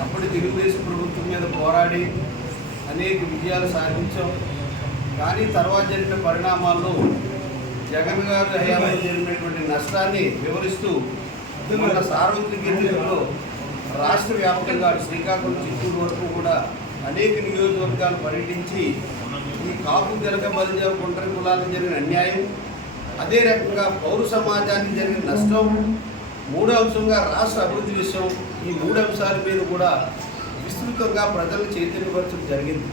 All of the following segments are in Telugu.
అప్పటి తెలుగుదేశం ప్రభుత్వం మీద పోరాడి అనేక విజయాలు సాధించాం. కానీ తర్వాత జరిగిన పరిణామాల్లో జగన్ గారు హయాంలో జరిగినటువంటి నష్టాన్ని వివరిస్తూ మన సార్వత్రిక ఎన్నికల్లో రాష్ట్ర వ్యాప్తంగా శ్రీకాకుళం చిత్తూరు వరకు కూడా అనేక నియోజకవర్గాలు పర్యటించి ఈ కాపు తెలక మధ్య ఒంటరి కులాలకు జరిగిన అన్యాయం అదే రకంగా పౌర సమాజానికి జరిగిన నష్టం మూడో అంశంగా రాష్ట్ర అభివృద్ధి విషయం. ఈ మూడు అంశాల మీద కూడా విస్తృతంగా ప్రజలను చైతన్యపరచడం జరిగింది.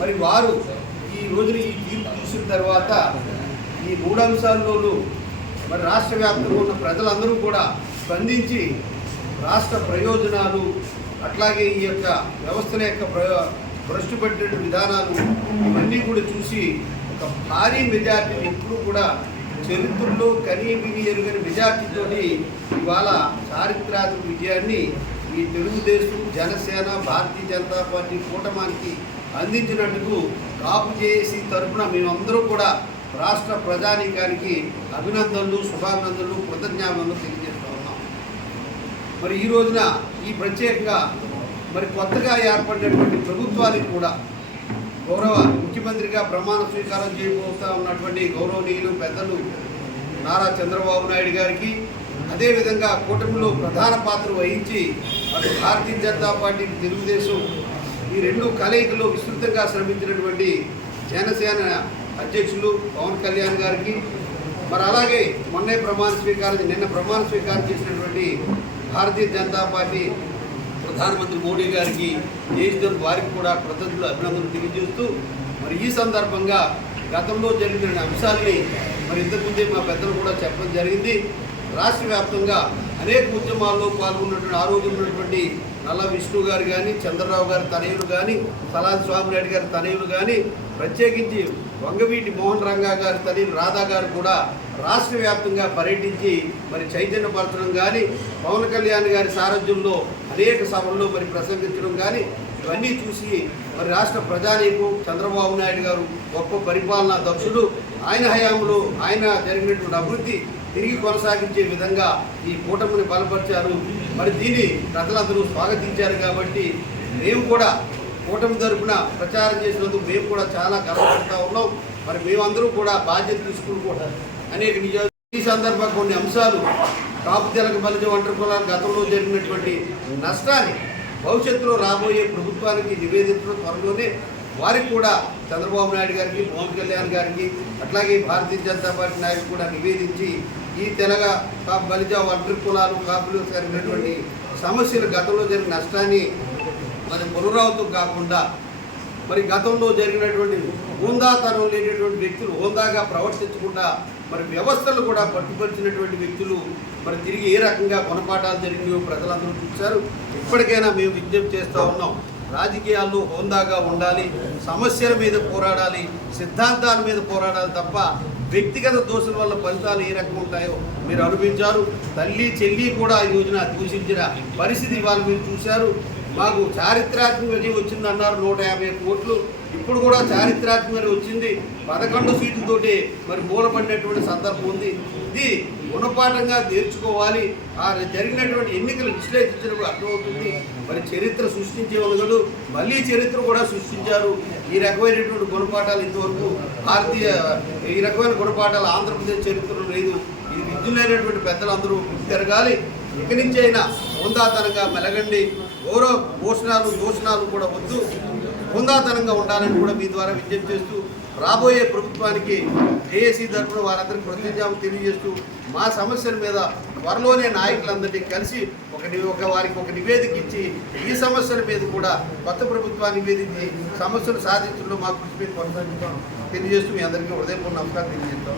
మరి వారు ఈ రోజున ఈ తీర్పు చూసిన తర్వాత ఈ మూడు అంశాల్లోనూ మరి రాష్ట్ర వ్యాప్తంగా ఉన్న ప్రజలందరూ కూడా స్పందించి రాష్ట్ర ప్రయోజనాలు అట్లాగే ఈ యొక్క వ్యవస్థల యొక్క ప్రయో భ్రష్టు పెట్టిన విధానాలు ఇవన్నీ కూడా చూసి ఒక భారీ మెజార్టీ ఎప్పుడూ కూడా చరిత్రలో కనీ విని ఎరుగని మెజార్టీతోటి ఇవాళ చారిత్రాత్మక విజయాన్ని ఈ తెలుగుదేశం జనసేన భారతీయ జనతా పార్టీ కూటమానికి అందించినందుకు కాపు చేసి తరఫున మేమందరూ కూడా రాష్ట్ర ప్రజానీకానికి అభినందనలు శుభాభినందనలు కృతజ్ఞాపనలు తెలియజేస్తూ ఉన్నాం. మరి ఈ రోజున ఈ ప్రత్యేకంగా మరి కొత్తగా ఏర్పడినటువంటి ప్రభుత్వానికి కూడా గౌరవ ముఖ్యమంత్రిగా ప్రమాణ స్వీకారం చేయబోతా ఉన్నటువంటి గౌరవనీయులు పెద్దలు నారా చంద్రబాబు నాయుడు గారికి అదేవిధంగా కూటమిలో ప్రధాన పాత్ర వహించి అటు భారతీయ జనతా పార్టీ తెలుగుదేశం ఈ రెండు కలయికలో విస్తృతంగా శ్రమించినటువంటి జనసేన అధ్యక్షులు పవన్ కళ్యాణ్ గారికి మరి అలాగే మొన్నే ప్రమాణ స్వీకారం నిన్న ప్రమాణ స్వీకారం చేసినటువంటి భారతీయ జనతా పార్టీ ప్రధానమంత్రి మోడీ గారికి చేసిన వారికి కూడా కృతజ్ఞతలు అభినందనలు తెలియజేస్తూ మరి ఈ సందర్భంగా గతంలో జరిగిన అంశాలని మరి ఇంతకుముందే మా పెద్దలు కూడా చెప్పడం జరిగింది. రాష్ట్ర వ్యాప్తంగా అనేక ఉద్యమాల్లో పాల్గొన్నటువంటి ఆ రోజు ఉన్నటువంటి నల్ల విష్ణు గారు కానీ చంద్రరావు గారి తనయులు కానీ సలాద్ స్వామినాయుడు గారి తనయులు కానీ ప్రత్యేకించి వంగవీటి మోహన్ రంగా గారు తల్లి రాధా గారు కూడా రాష్ట్ర వ్యాప్తంగా పర్యటించి మరి చైతన్యపరచడం కానీ పవన్ కళ్యాణ్ గారి సారథ్యంలో అనేక సభల్లో మరి ప్రసంగించడం కానీ ఇవన్నీ చూసి మరి రాష్ట్ర ప్రజానీకు చంద్రబాబు నాయుడు గారు గొప్ప పరిపాలనా దక్షుడు. ఆయన హయాంలో ఆయన జరిగినటువంటి అభివృద్ధి తిరిగి కొనసాగించే విధంగా ఈ కూటమిని బలపరిచారు. మరి దీన్ని ప్రజలందరూ స్వాగతించారు కాబట్టి మేము కూడా కూటమి తరపున ప్రచారం చేసినందుకు మేము కూడా చాలా గర్వపడుతూ ఉన్నాం. మరి మేమందరూ కూడా బాధ్యత తీసుకుని కూడా అనేక నిజ ఈ సందర్భంగా కొన్ని అంశాలు కాపు తెలక బలిజ ఒంటరి కులాల గతంలో జరిగినటువంటి నష్టాన్ని భవిష్యత్తులో రాబోయే ప్రభుత్వానికి నివేదించడం త్వరలోనే వారికి కూడా చంద్రబాబు నాయుడు గారికి పవన్ కళ్యాణ్ గారికి అట్లాగే భారతీయ జనతా పార్టీ నాయకులు కూడా నివేదించి ఈ తెలగ కాపు బలిజ ఒంటరి కులాలు కాపులు జరిగినటువంటి సమస్యలు గతంలో జరిగిన నష్టాన్ని మరి పునరావృతం కాకుండా మరి గతంలో జరిగినటువంటి హోందాతనం లేనటువంటి వ్యక్తులు హోందాగా ప్రవర్తించకుండా మరి వ్యవస్థలు కూడా పట్టుపరిచినటువంటి వ్యక్తులు మరి తిరిగి ఏ రకంగా కొనపాఠాలు జరిగినాయో ప్రజలందరూ చూశారు. ఇప్పటికైనా మేము విజ్ఞప్తి చేస్తూ ఉన్నాం. రాజకీయాల్లో హోందాగా ఉండాలి సమస్యల మీద పోరాడాలి సిద్ధాంతాల మీద పోరాడాలి తప్ప వ్యక్తిగత దోషుల వల్ల ఫలితాలు ఏ రకంగా ఉంటాయో మీరు అనుభవించారు. తల్లి చెల్లి కూడా ఈ రోజున దూషించిన పరిస్థితి ఇవాళ మీరు చూశారు. మాకు చారిత్రాత్మక విజయం వచ్చిందన్నారు నూట యాభై కోట్లు. ఇప్పుడు కూడా చారిత్రాత్మక వచ్చింది. పదకొండు సీట్లతోటి మరి మూలపడినటువంటి సందర్భం ఉంది. ఇది గుణపాఠంగా నేర్చుకోవాలి. ఆ జరిగినటువంటి ఎన్నికలు విశ్లేషించినప్పుడు అర్థమవుతుంది. మరి చరిత్ర సృష్టించే వాళ్ళు మళ్ళీ చరిత్ర కూడా సృష్టించారు. ఈ రకమైనటువంటి గుణపాఠాలు ఇంతవరకు భారతీయ ఈ రకమైన గుణపాఠాలు ఆంధ్రప్రదేశ్ చరిత్రలో లేదు. ఇది విద్యులైనటువంటి పెద్దలందరూ తిరగాలి. ఇక నుంచి అయినా ఉందాతనంగా మెలగండి. గౌరవ భోషణాలు దోషణాలు కూడా వద్దు. హుందాతనంగా ఉండాలని కూడా మీ ద్వారా విజ్ఞప్తి చేస్తూ రాబోయే ప్రభుత్వానికి జేఏసీ తరఫున వారందరికీ ప్రతిజ్ఞాపం తెలియజేస్తూ మా సమస్యల మీద త్వరలోనే నాయకులందరినీ కలిసి ఒక ఒక వారికి ఒక నివేదిక ఇచ్చి ఈ సమస్యల మీద కూడా కొత్త ప్రభుత్వాన్ని నివేదించి సమస్యలు సాధించడంలో మా కృషి మీద కొనసాగిస్తాం. తెలియజేస్తూ మీ అందరికీ హృదయపూర్ణ నమస్కారం తెలియజేస్తాం.